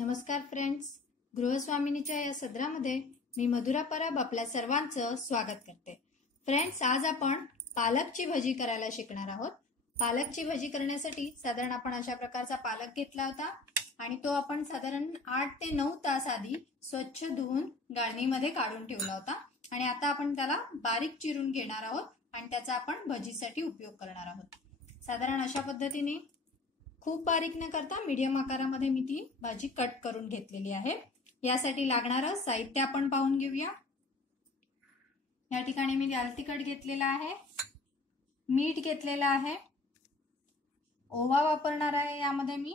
नमस्कार फ्रेंड्स, गृहस्वामिनीच्या या सदरामध्ये मी मधुरा परब आपल्या सर्वांचं स्वागत करते। फ्रेंड्स, आज आपण पालकची भजी करायला शिकणार आहोत। पालकची भजी करण्यासाठी साधारण आपण अशा प्रकारचा पालक घेतला होता आणि तो आपण साधारण 8 ते 9 तास आधी स्वच्छ धुवून गाळणीमध्ये काढून ठेवला होता आणि आता आपण त्याला बारीक चिरून घेणार आहोत आणि त्याचा आपण भजीसाठी उपयोग करणार आहोत। साधारण अशा पद्धतीने खूप बारीक न करता मीडियम आकारामध्ये मी ती भाजी कट करून घेतलेली आहे। यासाठी लागणारं साहित्य आपण पाहून घेऊया। या ठिकाणी मी लाल तिखट घेतलेला आहे, मीठ घेतलेला आहे, ओवा वापरणार आहे यामध्ये मी,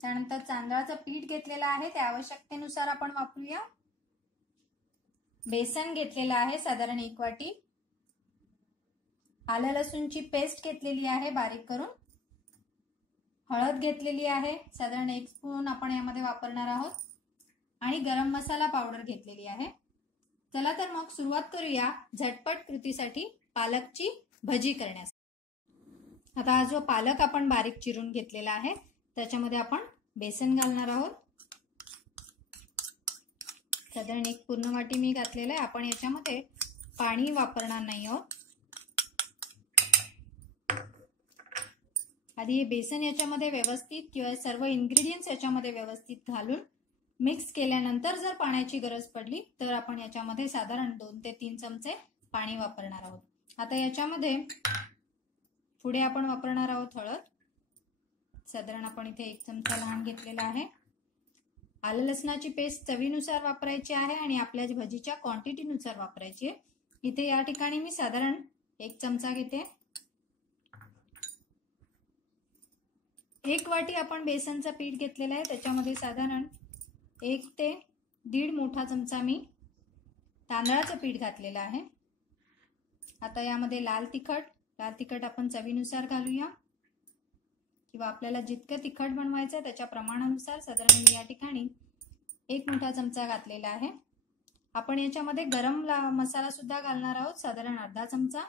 त्यानंतर तांदळाचं पीठ घेतलेलं आहे, त्या आवश्यकतेनुसार आपण वापरूया। बेसन घेतलेलं आहे साधारण 1 वाटी, आलं लसूणची पेस्ट घेतलेली आहे बारीक करून, हळद घेतलेली आहे साधारण 1 स्पून आपण यामध्ये वापरणार आहोत आणि गरम मसाला पावडर घेतलेली आहे। चला तर मग सुरुवात करूया झटपट कृतीसाठी पालकची भजी करण्यास। आता हा जो पालक आपण बारीक चिरून घेतलेला आहे त्याच्यामध्ये आपण बेसन घालणार आहोत। साधारण 1 पूर्ण वाटी मी घातलेलं आहे। आपण याच्यामध्ये पाणी वापरणार नाही आहोत। आधी हे बेसन याच्यामध्ये व्यवस्थित किंवा सर्व इन्ग्रेडियंट्स याच्यामध्ये व्यवस्थित घालून मिक्स केल्यानंतर जर पाण्याची गरज पडली तर आपण याच्यामध्ये साधारण 2 ते 3 चमचे पाणी वापरणार आहोत। आता याच्यामध्ये पुढे आपण वापरणार आहोत हळद, साधारण आपण इथे 1 चमचा लहान घेतलेला आहे। आलं लसणाची पेस्ट चवीनुसार वापरायची आहे आणि आपल्या भजीच्या क्वांटिटीनुसार वापरायची आहे। इथे या ठिकाणी मी साधारण 1 चमचा घेते। 1 वाटी आपण बेसनचं पीठ घेतलेलं आहे, त्याच्यामध्ये साधारण 1 ते 1.5 मोठा चमचा मी तांदळाचं पीठ घातलेलं आहे। आता यामध्ये लाल तिखट आपण चवीनुसार घालूया किंवा आपल्याला जितकं तिखट बनवायचं त्याच्या प्रमाणानुसार साधारण मी या ठिकाणी 1 मोठा चमचा घातलेला आहे। आपण याच्यामध्ये गरम मसाला सुद्धा घालणार आहोत साधारण अर्धा चमचा,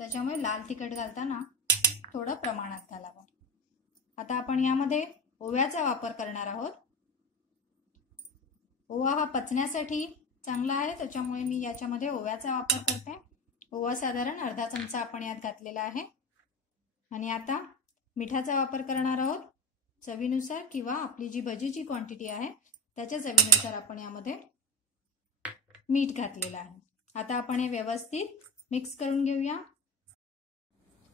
त्याच्यामुळे लाल तिखट घालताना थोडं प्रमाणात घालावं। आता आपण यामध्ये ओव्याचा वापर करणार आहोत। ओवा हा पचण्यासाठी चांगला आहे, त्याच्यामुळे मी याच्यामध्ये ओव्याचा वापर करते। ओवा साधारण अर्धा चमचा आपण यात घातलेला आहे आणि आता मिठाचा वापर करणार आहोत चवीनुसार किंवा आपली जी भजीची क्वांटिटी आहे त्याच्या चवीनुसार आपण यामध्ये मीठ घातलेलं आहे। आता आपण हे व्यवस्थित मिक्स करून घेऊया।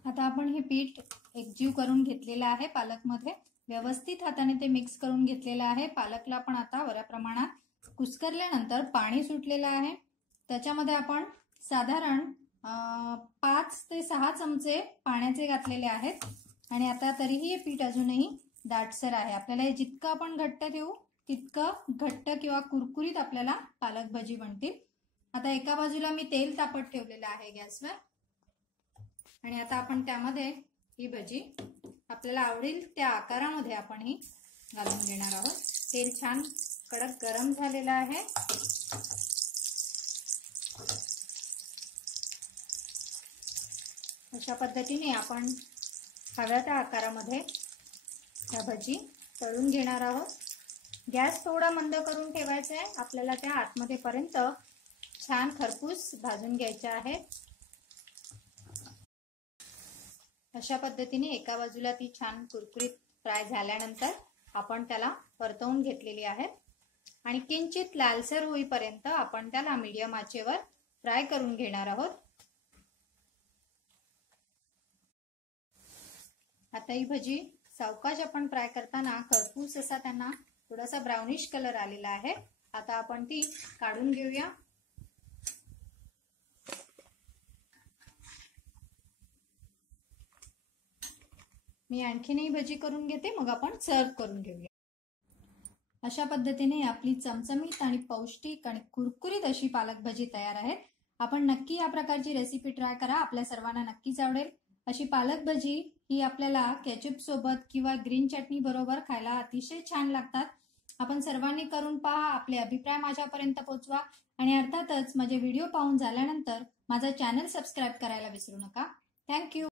आता आपण हे पीठ एकजीव करून घेतलेलं आहे पालकमध्ये, व्यवस्थित हाताने ते मिक्स करून घेतलेलं आहे। पालकला पण आता बऱ्या प्रमाणात कुस्करल्यानंतर पाणी सुटलेलं आहे, त्याच्यामध्ये आपण साधारण 5 ते 6 चमचे पाण्याचे घातलेले आहेत आणि आता तरीही हे पीठ अजूनही दाटसर आहे। आपल्याला हे जितकं आपण घट्ट ठेवू तितकं घट्ट किंवा कुरकुरीत आपल्याला पालक भजी बनतील। आता एका बाजूला मी तेल तापत ठेवलेलं आहे गॅसवर आणि आता आपण त्यामध्ये ही भजी आपल्याला आवडेल त्या आकारामध्ये आपण ही घालून घेणार आहोत। तेल छान कडक गरम झालेलं आहे। अशा पद्धतीने आपण हव्या त्या आकारामध्ये या भजी तळून घेणार आहोत। गॅस थोडा मंद करून ठेवायचा आहे, आपल्याला त्या आतमध्ये पर्यंत छान खरपूस भाजून घ्यायच्या आहेत। अशा पद्धतीने एका बाजूला ती छान कुरकुरीत फ्राय झाल्यानंतर आपण त्याला परतवून घेतलेली आहे आणि किंचित लालसर होईपर्यंत आपण त्याला मीडियम आचेवर फ्राय करून घेणार आहोत। आता ही भजी सावकाश आपण फ्राय करताना खरपूस असा त्यांना थोडासा ब्राउनिश कलर आलेला आहे। आता आपण ती काढून घेऊया। मी आणखीनही भजी करून घेते, मग आपण सर्व करून घेऊया। अशा पद्धतीने आपली चमचमीत आणि पौष्टिक आणि कुरकुरीत अशी पालक भजी तयार आहे। आपण नक्की या प्रकारची रेसिपी ट्राय करा, आपल्या सर्वांना नक्कीच आवडेल। अशी पालक भजी ही आपल्याला केचप सोबत किंवा ग्रीन चटणी बरोबर खायला अतिशय छान लागतात। आपण सर्वांनी करून पहा, आपले अभिप्राय माझ्यापर्यंत पोहोचवा आणि अर्थातच माझे व्हिडिओ पाहून झाल्यानंतर माझा चॅनल सबस्क्राइब करायला विसरू नका। थँक्यू।